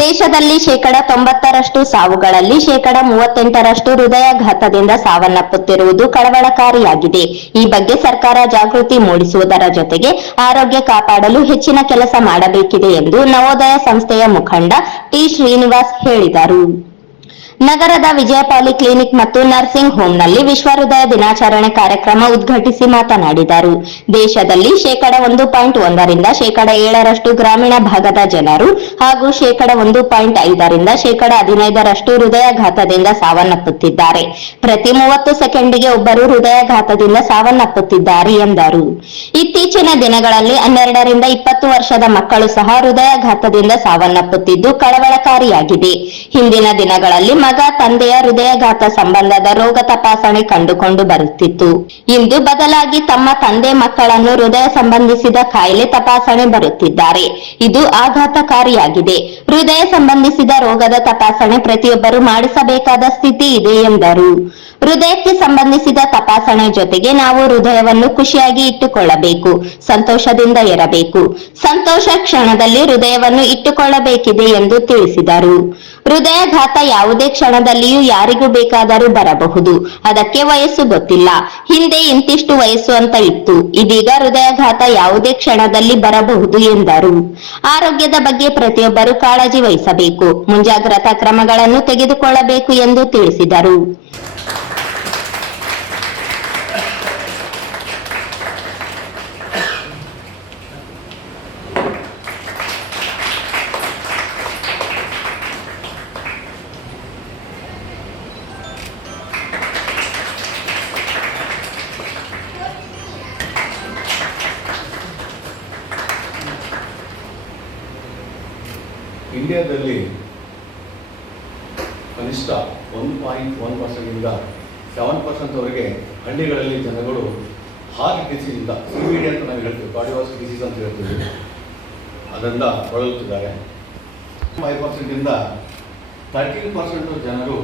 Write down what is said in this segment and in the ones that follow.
ದೇಶದಲ್ಲಿ 90% ಸಾವುಗಳಲ್ಲಿ 38% ಹೃದಯಾಘಾತದಿಂದ ಸಾವನ್ನಪ್ಪುತ್ತಿರುವುದು ಕಳವಳಕಾರಿಯಾಗಿದೆ. ಈ ಬಗ್ಗೆ ಸರ್ಕಾರ ಜಾಗೃತಿ ಮೂಡಿಸುವುದರ ಜೊತೆಗೆ ಆರೋಗ್ಯ ಕಾಪಾಡಲು ಹೆಚ್ಚಿನ ಕೆಲಸ ಮಾಡಬೇಕಿದೆ ಎಂದು ನವೋದಯ ಸಂಸ್ಥೆಯ ಮುಖಂಡ ಟಿ ಶ್ರೀನಿವಾಸ್ ಹೇಳಿದರು. ನಗರದ ವಿಜಯ ಪಾಲಿಕ್ಲಿನಿಕ್ ಮತ್ತು ನರ್ಸಿಂಗ್ ಹೋಂನಲ್ಲಿ ವಿಶ್ವ ಹೃದಯ ದಿನಾಚರಣೆ ಕಾರ್ಯಕ್ರಮ ಉದ್ಘಾಟಿಸಿ ಮಾತನಾಡಿದರು. ದೇಶದಲ್ಲಿ 1.1 ರಿಂದ 7% ಗ್ರಾಮೀಣ ಭಾಗದ ಜನರು ಹಾಗೂ 1.5 ರಿಂದ 15% ಹೃದಯಾಘಾತದಿಂದ ಸಾವನ್ನಪ್ಪುತ್ತಿದ್ದಾರೆ. ಪ್ರತಿ 30 ಸೆಕೆಂಡಿಗೆ ಒಬ್ಬರು ಹೃದಯಾಘಾತದಿಂದ ಸಾವನ್ನಪ್ಪುತ್ತಿದ್ದಾರೆ ಎಂದರು. ಇತ್ತೀಚಿನ ದಿನಗಳಲ್ಲಿ 12 ರಿಂದ 20 ವರ್ಷದ ಮಕ್ಕಳು ಸಹ ಹೃದಯಾಘಾತದಿಂದ ಸಾವನ್ನಪ್ಪುತ್ತಿದ್ದು ಕಳವಳಕಾರಿಯಾಗಿದೆ. ಹಿಂದಿನ ದಿನಗಳಲ್ಲಿ ಮಗ ತಂದೆಯ ಹೃದಯಾಘಾತ ಸಂಬಂಧದ ರೋಗ ತಪಾಸಣೆ ಕಂಡುಕೊಂಡು ಬರುತ್ತಿತ್ತು. ಇಂದು ಬದಲಾಗಿ ತಮ್ಮ ತಂದೆ ಮಕ್ಕಳನ್ನು ಹೃದಯ ಸಂಬಂಧಿಸಿದ ಕಾಯಿಲೆ ತಪಾಸಣೆ ಬರುತ್ತಿದ್ದಾರೆ. ಇದು ಆಘಾತಕಾರಿಯಾಗಿದೆ. ಹೃದಯ ಸಂಬಂಧಿಸಿದ ರೋಗದ ತಪಾಸಣೆ ಪ್ರತಿಯೊಬ್ಬರು ಮಾಡಿಸಬೇಕಾದ ಸ್ಥಿತಿ ಇದೆ ಎಂದರು. ಹೃದಯಕ್ಕೆ ಸಂಬಂಧಿಸಿದ ತಪಾಸಣೆ ಜೊತೆಗೆ ನಾವು ಹೃದಯವನ್ನು ಖುಷಿಯಾಗಿ ಇಟ್ಟುಕೊಳ್ಳಬೇಕು, ಸಂತೋಷದಿಂದ ಇರಬೇಕು. ಸಂತೋಷ ಕ್ಷಣದಲ್ಲಿ ಹೃದಯವನ್ನು ಇಟ್ಟುಕೊಳ್ಳಬೇಕಿದೆ ಎಂದು ತಿಳಿಸಿದರು. ಹೃದಯಾಘಾತ ಯಾವುದೇ ಕ್ಷಣದಲ್ಲಿಯೂ ಯಾರಿಗೂ ಬೇಕಾದರೂ ಬರಬಹುದು. ಅದಕ್ಕೆ ವಯಸ್ಸು ಗೊತ್ತಿಲ್ಲ. ಹಿಂದೆ ಇಂತಿಷ್ಟು ವಯಸ್ಸು ಅಂತ ಇತ್ತು. ಇದೀಗ ಹೃದಯಾಘಾತ ಯಾವುದೇ ಕ್ಷಣದಲ್ಲಿ ಬರಬಹುದು ಎಂದರು. ಆರೋಗ್ಯದ ಬಗ್ಗೆ ಪ್ರತಿಯೊಬ್ಬರು ಕಾಳಜಿ ವಹಿಸಬೇಕು, ಮುಂಜಾಗ್ರತಾ ಕ್ರಮಗಳನ್ನು ತೆಗೆದುಕೊಳ್ಳಬೇಕು ಎಂದು ತಿಳಿಸಿದರು. ಇಂಡಿಯಾದಲ್ಲಿ ಕನಿಷ್ಠ 1.1% ಇಂದ 7% ವರೆಗೆ ಹಳ್ಳಿಗಳಲ್ಲಿ ಜನಗಳು ಹಾರ್ಟ್ ಡಿಸೀಸಿಂದ CVD ಅಂತ ನಾವು ಹೇಳ್ತೀವಿ, ಕಾರ್ಡಿಯೋವಾಸ್ಕ್ಯುಲರ್ ಡಿಸೀಸ್ ಅಂತ ಹೇಳ್ತೀವಿ, ಅದರಿಂದ ಬಳಲುತ್ತಿದ್ದಾರೆ. 5% ಇಂದ 13% ಜನರು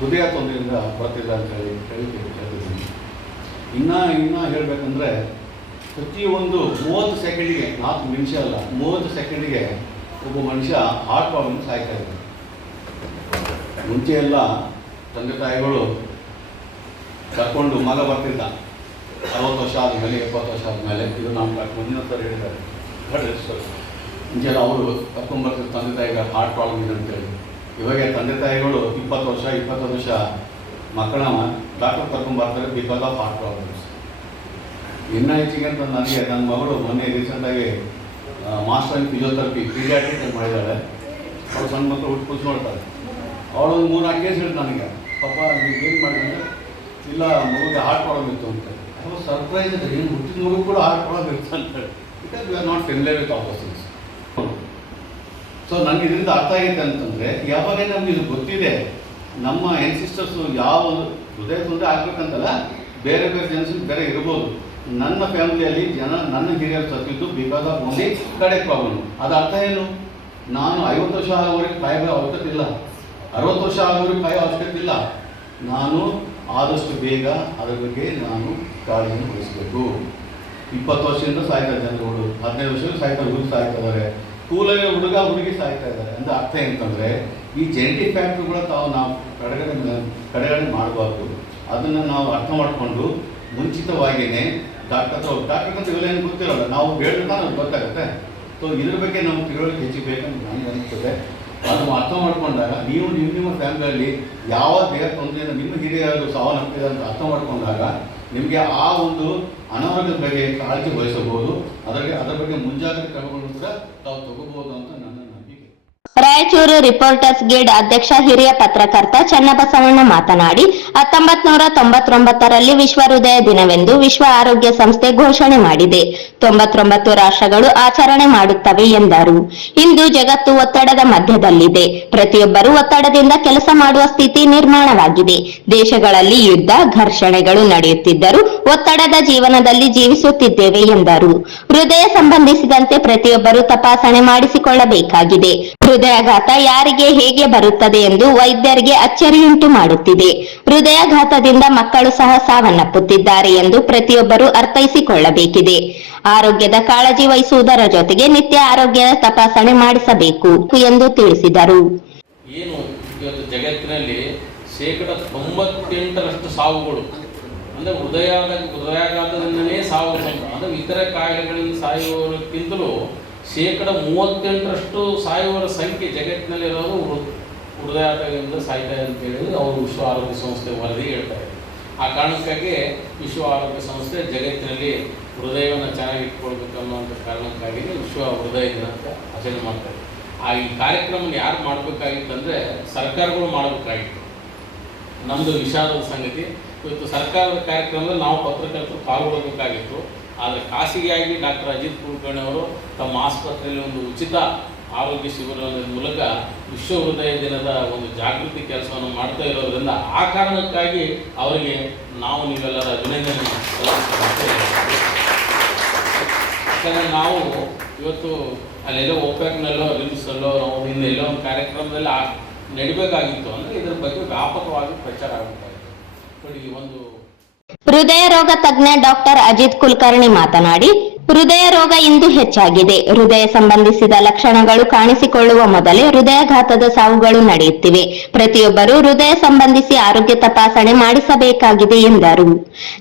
ಹೃದಯ ತೊಂದರೆಯಿಂದ ಬರ್ತಿದ್ದಾರೆ ಅಂತ ಹೇಳ್ತಿದ್ದೀನಿ. ಇನ್ನ ಹೇಳಬೇಕಂದ್ರೆ ಪ್ರತಿಯೊಂದು 30 ಸೆಕೆಂಡಿಗೆ, 4 ನಿಮಿಷ ಅಲ್ಲ, 30 ಸೆಕೆಂಡಿಗೆ ಒಬ್ಬ ಮನುಷ್ಯ ಹಾರ್ಟ್ ಪ್ರಾಬ್ಲಮ್ ಸಾಯ್ತಾ ಇದ್ದಾರೆ. ಮುಂಚೆ ಎಲ್ಲ ತಂದೆ ತಾಯಿಗಳು ಕರ್ಕೊಂಡು ಮಗ ಬರ್ತಿದ್ದ 60 ವರ್ಷ ಆದಮೇಲೆ, 70 ವರ್ಷ ಆದಮೇಲೆ, ಇದು ನಮ್ಮ ಮುಂದಿನ ಥರ ಹೇಳಿದ್ದಾರೆ. ಮುಂಚೆಲ್ಲ ಅವರು ಕರ್ಕೊಂಡ್ಬರ್ತಿದ್ರು ತಂದೆ ತಾಯಿಗೆ ಹಾರ್ಟ್ ಪ್ರಾಬ್ಲಮ್ ಇದೆ ಅಂತೇಳಿ. ಇವಾಗ ತಂದೆ ತಾಯಿಗಳು 20 ವರ್ಷ ಮಕ್ಕಳನ್ನ ಡಾಕ್ಟರ್ ಕರ್ಕೊಂಡ್ಬರ್ತಾರೆ ಬಿಕಾಸ್ ಆಫ್ ಹಾರ್ಟ್ ಪ್ರಾಬ್ಲಮ್ಸ್. ಇನ್ನೂ ಹೆಚ್ಚಿಗೆ ಅಂತ ನನಗೆ ನನ್ನ ಮಗಳು ಮೊನ್ನೆ ರೀಸೆಂಟಾಗಿ ಮಾಸ್ಟರ್ ಇನ್ ಫಿಸಿಯೋಥೆರಪಿ ಪೀಡಿಯಾಟ್ರಿಕ್ ಅಂತ ಮಾಡಿದ್ದಾಳೆ. ಅವ್ರು ಸಣ್ಣ ಮಕ್ಕಳು ಹುಟ್ಟು ಕೂತು ನೋಡ್ತಾರೆ. ಅವಳು ಒಂದು 3-4 ಕೇಸ್ ಹೇಳಿದ್ರು ನನಗೆ, ಪಾಪ ನೀವು ಏನು ಮಾಡಿದ್ರೆ, ಇಲ್ಲ ಮಗುಗೆ ಹಾರ್ಟ್ ಪ್ರಾಬ್ಲಮ್ ಇತ್ತು ಅಂತ. ಅವ್ರು ಸರ್ಪ್ರೈಸ್ ಇದೆ, ಏನು ಹುಟ್ಟಿದ ಮಗು ಕೂಡ ಹಾರ್ಟ್ ಪ್ರಾಬ್ಲಮ್ ಇರುತ್ತೆ ಅಂತ ಹೇಳಿ. Because we are not familiar with all those things. So ನನಗೆ ಇದರಿಂದ ಅರ್ಥ ಆಗೈತೆ ಅಂತಂದರೆ, ಯಾವಾಗ ನಮ್ಗೆ ಇದು ಗೊತ್ತಿದೆ, ನಮ್ಮ ಎನ್ಸಿಸ್ಟರ್ಸು ಯಾವ ಹೃದಯ ತೊಂದರೆ ಆಗಬೇಕಂತಲ್ಲ, ಬೇರೆ ಜನಸಂಖ್ಯೆ ಬೇರೆ ಇರ್ಬೋದು. ನನ್ನ ಫ್ಯಾಮಿಲಿಯಲ್ಲಿ ನನ್ನ ಹಿರಿಯರು ಸತ್ತಿದ್ದು because of only cardiac problem. ಅದು ಅರ್ಥ ಏನು? ನಾನು 50 ವರ್ಷ ಆಗೋವರೆಗೆ ಕಾಯೋ ಅವಶ್ಯಕತೆ ಇಲ್ಲ, 60 ವರ್ಷ ಆಗೋವರೆಗೆ ಕಾಯೋ ಅವಶ್ಯಕತೆ ಇಲ್ಲ. ನಾನು ಆದಷ್ಟು ಬೇಗ ಅದರ ಬಗ್ಗೆ ನಾನು ಕಾಳಜಿಯನ್ನು ವಹಿಸಬೇಕು. 20 ವರ್ಷದಿಂದ ಸಾಯ್ತಾ ಜನರುಗಳು, 15 ವರ್ಷದಲ್ಲಿ ಹುಡುಗಿ ಸಾಯ್ತಾ ಇದ್ದಾರೆ, ಸ್ಕೂಲಲ್ಲಿ ಹುಡುಗಿ ಸಾಯ್ತಾ ಇದ್ದಾರೆ. ಅಂದರೆ ಅರ್ಥ ಏನಂತಂದರೆ, ಈ ಜೆನೆಟಿಕ್ ಫ್ಯಾಕ್ಟ್ರಿಗಳ ನಾವು ಕಡೆಗಣೆ ಮಾಡಬಾರ್ದು. ಅದನ್ನು ನಾವು ಅರ್ಥ ಮಾಡಿಕೊಂಡು ಮುಂಚಿತವಾಗಿಯೇ ಡಾಕ್ಟರ್ ಅಂತ ಇವೆಲ್ಲ ಏನು ಗೊತ್ತಿರೋಲ್ಲ, ನಾವು ಹೇಳಿದ್ರೆ ನಮ್ಗೆ ಗೊತ್ತಾಗುತ್ತೆ. ಸೊ ಇದ್ರ ಬಗ್ಗೆ ನಾವು ತಿಳುವಳಿಕೆ ಹೆಚ್ಚಿಬೇಕಂತ ನನಗೆ ಅನಿಸ್ತದೆ. ಅದು ಅರ್ಥ ಮಾಡ್ಕೊಂಡಾಗ ನೀವು ನಿಮ್ಮ ಫ್ಯಾಮಿಲಿಯಲ್ಲಿ ಯಾವ ದೇಹ ತೊಂದರೆಯಿಂದ ನಿಮ್ಮ ಹಿರಿಯರು ಸಾವನ್ನಪ್ಪಿದೆ ಅಂತ ಅರ್ಥ ಮಾಡ್ಕೊಂಡಾಗ ನಿಮಗೆ ಆ ಒಂದು ಅನಾರೋಗ್ಯದ ಬಗ್ಗೆ ಕಾಳಜಿ ವಹಿಸಬಹುದು. ಅದರ ಬಗ್ಗೆ ಮುಂಜಾಗ್ರತೆ ಕ್ರಮಗಳನ್ನು ಕೂಡ ತಾವು ತಗೋಬಹುದು ಅಂತ ನನ್ನ ನಂಬಿಕೆ. ರಾಯಚೂರು ರಿಪೋರ್ಟರ್ಸ್ ಗಿಲ್ಡ್ ಅಧ್ಯಕ್ಷ ಹಿರಿಯ ಪತ್ರಕರ್ತ ಚನ್ನಬಸವಣ್ಣ ಮಾತನಾಡಿ, 1999ರಲ್ಲಿ ವಿಶ್ವ ಹೃದಯ ದಿನವೆಂದು ವಿಶ್ವ ಆರೋಗ್ಯ ಸಂಸ್ಥೆ ಘೋಷಣೆ ಮಾಡಿದೆ. 99 ರಾಷ್ಟ್ರಗಳು ಆಚರಣೆ ಮಾಡುತ್ತವೆ ಎಂದರು. ಇಂದು ಜಗತ್ತು ಒತ್ತಡದ ಮಧ್ಯದಲ್ಲಿದೆ. ಪ್ರತಿಯೊಬ್ಬರೂ ಒತ್ತಡದಿಂದ ಕೆಲಸ ಮಾಡುವ ಸ್ಥಿತಿ ನಿರ್ಮಾಣವಾಗಿದೆ. ದೇಶಗಳಲ್ಲಿ ಯುದ್ಧ, ಘರ್ಷಣೆಗಳು ನಡೆಯುತ್ತಿದ್ದರೂ ಒತ್ತಡದ ಜೀವನದಲ್ಲಿ ಜೀವಿಸುತ್ತಿದ್ದೇವೆ ಎಂದರು. ಹೃದಯ ಸಂಬಂಧಿಸಿದಂತೆ ಪ್ರತಿಯೊಬ್ಬರು ತಪಾಸಣೆ ಮಾಡಿಸಿಕೊಳ್ಳಬೇಕಾಗಿದೆ. ಹೃದಯಾಘಾತ ಹೃದಯಾಘಾತ ಯಾರಿಗೆ ಹೇಗೆ ಬರುತ್ತದೆ ಎಂದು ವೈದ್ಯರಿಗೆ ಅಚ್ಚರಿಯುಂಟು ಮಾಡುತ್ತಿದೆ. ಹೃದಯಾಘಾತದಿಂದ ಮಕ್ಕಳು ಸಹ ಸಾವನ್ನಪ್ಪುತ್ತಿದ್ದಾರೆ ಎಂದು ಪ್ರತಿಯೊಬ್ಬರು ಅರ್ಥೈಸಿಕೊಳ್ಳಬೇಕಿದೆ. ಆರೋಗ್ಯದ ಕಾಳಜಿ ವಹಿಸುವುದರ ಜೊತೆಗೆ ನಿತ್ಯ ಆರೋಗ್ಯದ ತಪಾಸಣೆ ಮಾಡಿಸಬೇಕು ಎಂದು ತಿಳಿಸಿದರು. ಏನು ಇವತ್ತು ಜಗತ್ತಿನಲ್ಲಿ 98% ಸಾವುಗಳು ಅಂದರೆ ಹೃದಯಾಘಾತದಿಂದಲೇ ಸಾವು, ಅಂದರೆ ಇತರ ಕಾಯಿಲೆಗಳಿಂದ ಸಾಯುವವರಿಗಿಂತಲೂ 38% ಸಾಯುವವರ ಸಂಖ್ಯೆ ಜಗತ್ತಿನಲ್ಲಿರೋದು ಹೃದಯಾಘಾತದಿಂದ ಸಾಯ್ತಾರೆ ಅಂತೇಳಿ ಅವರು ವಿಶ್ವ ಆರೋಗ್ಯ ಸಂಸ್ಥೆ ವರದಿ ಹೇಳ್ತಾರೆ. ಆ ಕಾರಣಕ್ಕಾಗಿ ವಿಶ್ವ ಆರೋಗ್ಯ ಸಂಸ್ಥೆ ಜಗತ್ತಿನಲ್ಲಿ ಹೃದಯವನ್ನು ಚೆನ್ನಾಗಿಟ್ಕೊಳ್ಬೇಕು ಅನ್ನುವಂಥ ಕಾರಣಕ್ಕಾಗಿ ವಿಶ್ವ ಹೃದಯ ದಿನ ಅಂತ ಆಚರಣೆ ಮಾಡ್ತಾರೆ. ಈ ಕಾರ್ಯಕ್ರಮವನ್ನು ಯಾರು ಮಾಡಬೇಕಾಗಿತ್ತಂದರೆ ಸರ್ಕಾರಗಳು ಮಾಡಬೇಕಾಗಿತ್ತು. ನಮ್ಮದು ವಿಷಾದದ ಸಂಗತಿ, ಇವತ್ತು ಸರ್ಕಾರದ ಕಾರ್ಯಕ್ರಮದಲ್ಲಿ ನಾವು ಪತ್ರಕರ್ತರು ಪಾಲ್ಗೊಳ್ಳಬೇಕಾಗಿತ್ತು. ಆದರೆ ಖಾಸಗಿಯಾಗಿ ಡಾಕ್ಟರ್ ಅಜಿತ್ ಕುಲಕರ್ಣಿ ಅವರು ತಮ್ಮ ಆಸ್ಪತ್ರೆಯಲ್ಲಿ ಒಂದು ಉಚಿತ ಆರೋಗ್ಯ ಶಿಬಿರದ ಮೂಲಕ ವಿಶ್ವ ಹೃದಯ ದಿನದ ಒಂದು ಜಾಗೃತಿ ಕೆಲಸವನ್ನು ಮಾಡ್ತಾ ಇರೋದ್ರಿಂದ ಆ ಕಾರಣಕ್ಕಾಗಿ ಅವರಿಗೆ ನಾವು ನೀವೆಲ್ಲರ ಅಭಿನಂದನೆ ಸಲ್ಲಿಸ್ತೇವೆ. ಯಾಕಂದರೆ ನಾವು ಇವತ್ತು ಅಲ್ಲೆಲ್ಲೋ ಓಪ್ಯಾಕ್ನಲ್ಲೋ ರಿಮ್ಸಲ್ಲೋ ನಾವು ಇನ್ನೆಲ್ಲೋ ಒಂದು ಕಾರ್ಯಕ್ರಮದಲ್ಲಿ ನಡಿಬೇಕಾಗಿತ್ತು. ಅಂದರೆ ಇದರ ಬಗ್ಗೆ ವ್ಯಾಪಕವಾಗಿ ಪ್ರಚಾರ ಆಗಬೇಕಾಗಿತ್ತು. ನೋಡಿ, ಒಂದು ಹೃದಯ ರೋಗ ತಜ್ಞ ಡಾಕ್ಟರ್ ಅಜಿತ್ ಕುಲಕರ್ಣಿ ಮಾತನಾಡಿ, ಹೃದಯ ರೋಗ ಇಂದು ಹೆಚ್ಚಾಗಿದೆ. ಹೃದಯ ಸಂಬಂಧಿಸಿದ ಲಕ್ಷಣಗಳು ಕಾಣಿಸಿಕೊಳ್ಳುವ ಮೊದಲೇ ಹೃದಯಾಘಾತದ ಸಾವುಗಳು ನಡೆಯುತ್ತಿವೆ. ಪ್ರತಿಯೊಬ್ಬರು ಹೃದಯ ಸಂಬಂಧಿಸಿ ಆರೋಗ್ಯ ತಪಾಸಣೆ ಮಾಡಿಸಬೇಕಾಗಿದೆ ಎಂದರು.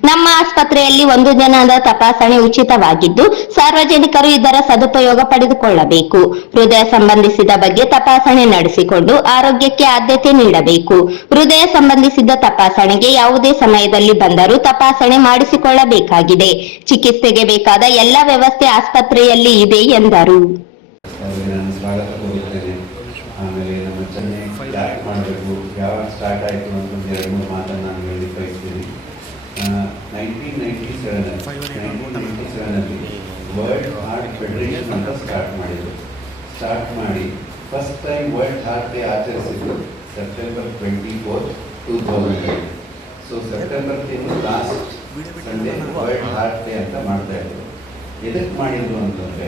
ನಮ್ಮ ಆಸ್ಪತ್ರೆಯಲ್ಲಿ 1 ದಿನದ ತಪಾಸಣೆ ಉಚಿತವಾಗಿದ್ದು, ಸಾರ್ವಜನಿಕರು ಇದರ ಸದುಪಯೋಗ ಪಡೆದುಕೊಳ್ಳಬೇಕು. ಹೃದಯ ಸಂಬಂಧಿಸಿದ ಬಗ್ಗೆ ತಪಾಸಣೆ ನಡೆಸಿಕೊಂಡು ಆರೋಗ್ಯಕ್ಕೆ ಆದ್ಯತೆ ನೀಡಬೇಕು. ಹೃದಯ ಸಂಬಂಧಿಸಿದ ತಪಾಸಣೆಗೆ ಯಾವುದೇ ಸಮಯದಲ್ಲಿ ಬಂದರೂ ತಪಾಸಣೆ ಮಾಡಿಸಿಕೊಳ್ಳಬೇಕಾಗಿದೆ. ಚಿಕಿತ್ಸೆಗೆ ಬೇಕಾದ ಎಲ್ಲ ವ್ಯವಸ್ಥೆ ಆಸ್ಪತ್ರೆಯಲ್ಲಿ ಇದೆ ಎಂದರು. ನಾನು ಸ್ವಾಗತ ಕೋರುತ್ತೇನೆ. ಆಮೇಲೆ ನಮ್ಮ ಚೆನ್ನೈ ಯಾಕೆ ಮಾಡಬೇಕು, ಯಾವಾಗ ಸ್ಟಾರ್ಟ್ ಆಯಿತು ಅಂತ ಒಂದು 2-3 ಮಾತನ್ನು ನಾನು ಹೇಳಿ ಬಯಸ್ತೀನಿ. 1997ರಲ್ಲಿ ವರ್ಲ್ಡ್ ಹಾರ್ಟ್ ಫೆಡರೇಷನ್ ಅಂತ ಸ್ಟಾರ್ಟ್ ಮಾಡಿದರು. ಸ್ಟಾರ್ಟ್ ಮಾಡಿ first time world heart day ಆಚರಿಸಿದ್ದು September 24, 2008. So September last Sunday world heart day ಅಂತ ಮಾಡ್ತಾ ಇದ್ರು. ಎದಕ್ಕೆ ಮಾಡಿದ್ರು ಅಂತಂದರೆ,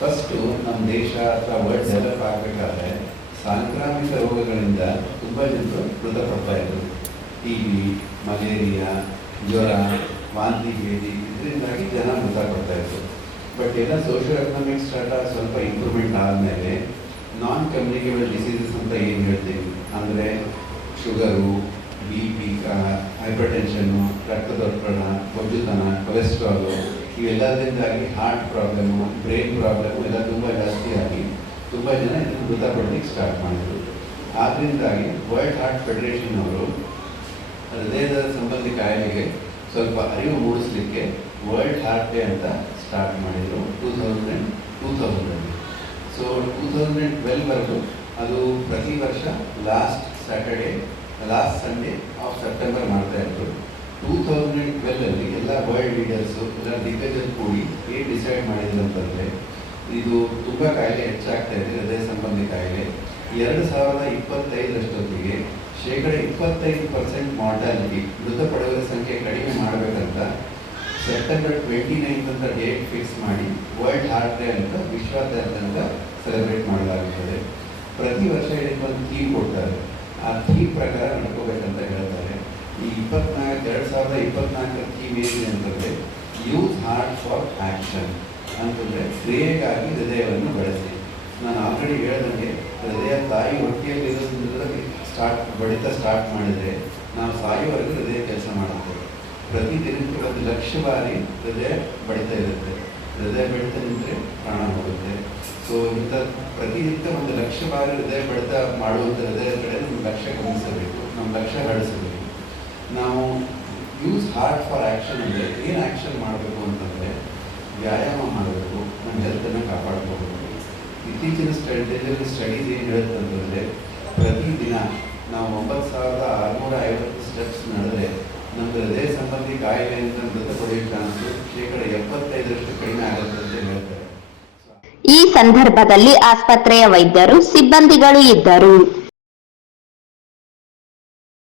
ಫಸ್ಟು ನಮ್ಮ ದೇಶ ಅಥವಾ ವರ್ಲ್ಡ್ ಡೆವಲಪ್ ಆಗಬೇಕಾದ್ರೆ ಸಾಂಕ್ರಾಮಿಕ ರೋಗಗಳಿಂದ ತುಂಬ ಜನರು ಮೃತಪಡ್ತಾ ಇದ್ರು. TB, ಮಲೇರಿಯಾ, ಜ್ವರ, ವಾಂತಿ ಭೇದಿ, ಇದರಿಂದಾಗಿ ಜನ ಮೃತಪಡ್ತಾ ಇದ್ರು. ಬಟ್ ಎಲ್ಲ ಸೋಷಿಯೋ ಎಕನಾಮಿಕ್ ಸ್ಟಾರ್ಟ ಸ್ವಲ್ಪ ಇಂಪ್ರೂವ್ಮೆಂಟ್ ಆದಮೇಲೆ ನಾನ್ ಕಮ್ಯುನಿಕೇಬಲ್ ಡಿಸೀಸಸ್ ಅಂತ ಏನು ಹೇಳ್ತೀವಿ, ಅಂದರೆ ಶುಗರು, BP, ಹೈಪರ್ ಟೆನ್ಷನ್ನು, ರಕ್ತದೊತ್ತಡ, ಬೊಜ್ಜುತನ, ಕೊಲೆಸ್ಟ್ರಾಲು, ಇವೆಲ್ಲದರಿಂದಾಗಿ ಹಾರ್ಟ್ ಪ್ರಾಬ್ಲಮ್ಮು, ಬ್ರೈನ್ ಪ್ರಾಬ್ಲಮ್ ಎಲ್ಲ ತುಂಬ ಜಾಸ್ತಿ ಆಗಿ ತುಂಬ ಜನ ಇದನ್ನು ಮೃತಪಡಲಿಕ್ಕೆ ಸ್ಟಾರ್ಟ್ ಮಾಡಿದರು. ಆದ್ದರಿಂದಾಗಿ ವರ್ಲ್ಡ್ ಹಾರ್ಟ್ ಫೆಡರೇಷನ್ ಅವರು ಹೃದಯದ ಸಂಬಂಧಿ ಕಾಯಿಲೆಗೆ ಸ್ವಲ್ಪ ಅರಿವು ಮೂಡಿಸಲಿಕ್ಕೆ ವರ್ಲ್ಡ್ ಹಾರ್ಟ್ ಡೇ ಅಂತ ಸ್ಟಾರ್ಟ್ ಮಾಡಿದರು 2000ರಲ್ಲಿ. ಸೊ 2012ವರೆಗೂ ಅದು ಪ್ರತಿ ವರ್ಷ ಲಾಸ್ಟ್ ಸಂಡೇ ಆಫ್ ಸೆಪ್ಟೆಂಬರ್ ಮಾಡ್ತಾ ಇದ್ರು. 2012ಅಲ್ಲಿ ಎಲ್ಲ ವರ್ಲ್ಡ್ ಲೀಡರ್ಸು ಎಲ್ಲ ದಿಗ್ಗಜರು ಕೂಡಿ ಏನು ಡಿಸೈಡ್ ಮಾಡಿದ್ರು ಅಂತಂದರೆ, ಇದು ತುಂಬ ಕಾಯಿಲೆ ಹೆಚ್ಚಾಗ್ತಾ ಇದೆ, ಹೃದಯ ಸಂಬಂಧಿ ಕಾಯಿಲೆ. 2025 25% ಮಾರ್ಟಾಲಿಟಿ, ಮೃತಪಡುವವರ ಸಂಖ್ಯೆ ಕಡಿಮೆ ಮಾಡಬೇಕಂತ ಸೆಪ್ಟೆಂಬರ್ 29 ಅಂತ ಡೇಟ್ ಫಿಕ್ಸ್ ಮಾಡಿ ವರ್ಲ್ಡ್ ಹಾರ್ಟ್ ಡೇ ಅಂತ ವಿಶ್ವಾದ್ಯಂತ ಸೆಲೆಬ್ರೇಟ್ ಮಾಡಲಾಗುತ್ತದೆ. ಪ್ರತಿ ವರ್ಷ ಇದಕ್ಕೊಂದು ಥೀಮ್ ಕೊಡ್ತಾರೆ. ಆ ಥೀಮ್ ಪ್ರಕಾರ ನಡ್ಕೋಬೇಕಂತ ಹೇಳ್ತಾರೆ. ಈ 2024 ಥೀಮ್ ಏನಿದೆ ಅಂತಂದರೆ ಯೂಸ್ ಹಾರ್ಟ್ ಫಾರ್ ಆ್ಯಕ್ಷನ್ ಅಂತಂದರೆ ಕ್ರಿಯೆಗಾಗಿ ಹೃದಯವನ್ನು ಬಳಸಿ. ನಾನು ಆಲ್ರೆಡಿ ಹೇಳ್ದಂಗೆ ಹೃದಯ ತಾಯಿ ಹೊಟ್ಟೆಯಲ್ಲಿರೋದ್ರಿಂದ ಬಡಿತ ಸ್ಟಾರ್ಟ್ ಮಾಡಿದರೆ ನಾವು ಸಾಯುವವರೆಗೂ ಹೃದಯ ಕೆಲಸ ಮಾಡುತ್ತೆ. ಪ್ರತಿದಿನಕ್ಕೆ 1,00,000 ಬಾರಿ ಹೃದಯ ಬಡಿತ ಇರುತ್ತೆ. ಹೃದಯ ಬಡಿತ ನಿಂತರೆ ಪ್ರಾಣ ಹೋಗುತ್ತೆ. ಸೊ ಇಂಥ ಪ್ರತಿನಿತ್ಯ 1,00,000 ಬಾರಿ ಹೃದಯ ಬಡಿತ ಮಾಡುವಂಥ ಹೃದಯ ಕಡೆ ನಮ್ಮ ಲಕ್ಷ್ಯ ಗಮನಿಸಬೇಕು, ನಮ್ಮ ಲಕ್ಷ್ಯ ಹರಡಿಸಬೇಕು. ನಾವು ಯೂಸ್ ಹಾರ್ಟ್ ಫಾರ್ ಆ್ಯಕ್ಷನ್ ಅಂದರೆ ಏನು ಆ್ಯಕ್ಷನ್ ಮಾಡಬೇಕು ಅಂತಂದರೆ, ವ್ಯಾಯಾಮ ಮಾಡಬೇಕು, ನಮ್ಮ ಹೆಲ್ತನ್ನು ಕಾಪಾಡ್ಕೋಬೇಕು. ಇತ್ತೀಚಿನ ಸ್ಟಡೀಸ್ ಏನು ಹೇಳುತ್ತೆ ಅಂತಂದರೆ, ಪ್ರತಿದಿನ ನಾವು 9,650 ಸ್ಟೆಪ್ಸ್ ನಡೆದರೆ ನಮ್ಮ ಹೃದಯ ಸಂಬಂಧಿ ಕಾಯಿಲೆಯಿಂದ ಮೃತಪಡೆಯುವ ಚಾನ್ಸು 75% ಕಡಿಮೆ ಆಗುತ್ತೆ ಅಂತ ಹೇಳ್ತಾರೆ. ಈ ಸಂದರ್ಭದಲ್ಲಿ ಆಸ್ಪತ್ರೆಯ ವೈದ್ಯರು, ಸಿಬ್ಬಂದಿಗಳು ಇದ್ದರು.